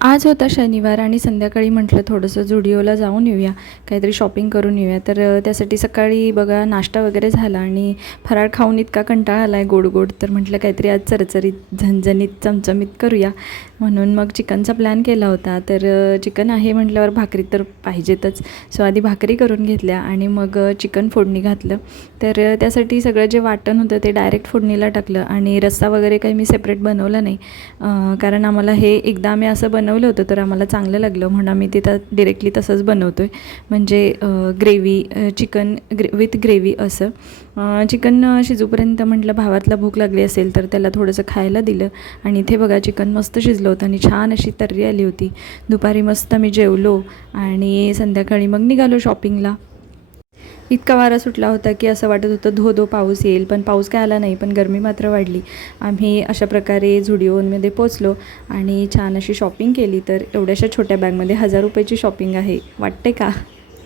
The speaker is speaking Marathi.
आज होता शनिवार आणि संध्याकाळी म्हटलं थोडंसं झुडिओला जाऊन येऊया, काहीतरी शॉपिंग करून येऊया. तर त्यासाठी सकाळी बघा नाश्ता वगैरे झाला आणि फराळ खाऊन इतका कंटाळा आला आहे गोड गोड, तर म्हटलं काहीतरी आज चरचरीत झणझणीत चमचमीत करूया. म्हणून मग चिकनचा प्लॅन केला होता. तर चिकन आहे म्हटल्यावर भाकरी तर पाहिजेतच. सो आधी भाकरी करून घेतल्या आणि मग चिकन फोडणी घातलं. तर त्यासाठी सगळं जे वाटण होतं ते डायरेक्ट फोडणीला टाकलं आणि रस्सा वगैरे काही मी सेपरेट बनवला नाही. कारण आम्हाला हे एकदा आम्ही असं बनवलं होतं तर आम्हाला चांगलं लागलं म्हणून आम्ही तिथं डिरेक्टली तसंच बनवतो आहे. म्हणजे ग्रेव्ही चिकन विथ ग्रेव्ही असं. चिकन शिजूपर्यंत म्हटलं भावातला भूक लागली असेल तर त्याला थोडंसं खायला दिलं आणि इथे बघा चिकन मस्त शिजलं होतं आणि छान अशी तर्री आली होती. दुपारी मस्त मी जेवलो आणि संध्याकाळी मग निघालो शॉपिंगला. इतका वारा सुटला होता की असं वाटत होतं धो धो पाऊस येईल, पण पाऊस काय आला नाही, पण गरमी मात्र वाढली. आम्ही अशा प्रकारे झुडिओमध्ये पोचलो आणि छान अशी शॉपिंग केली. तर एवढ्याशा छोट्या बॅगमध्ये ₹1000ची शॉपिंग आहे, वाटते का?